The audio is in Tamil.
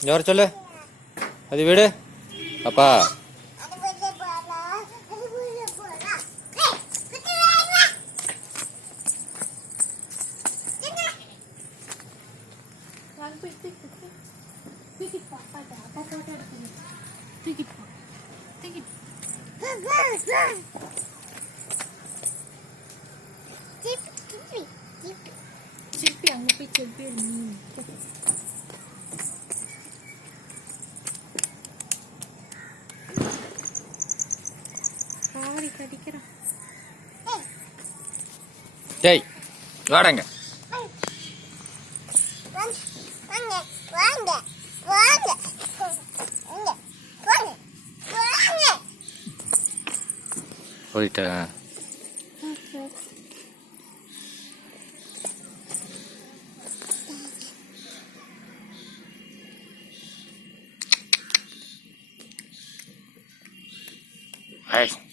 இங்க வர சொல்லு. அது விடு அப்பா. திருப்பி அங்க போய் திருப்பி காவடி கடிக்கிறான். டேய் வாடங்க. போயிட்டேன். Hey.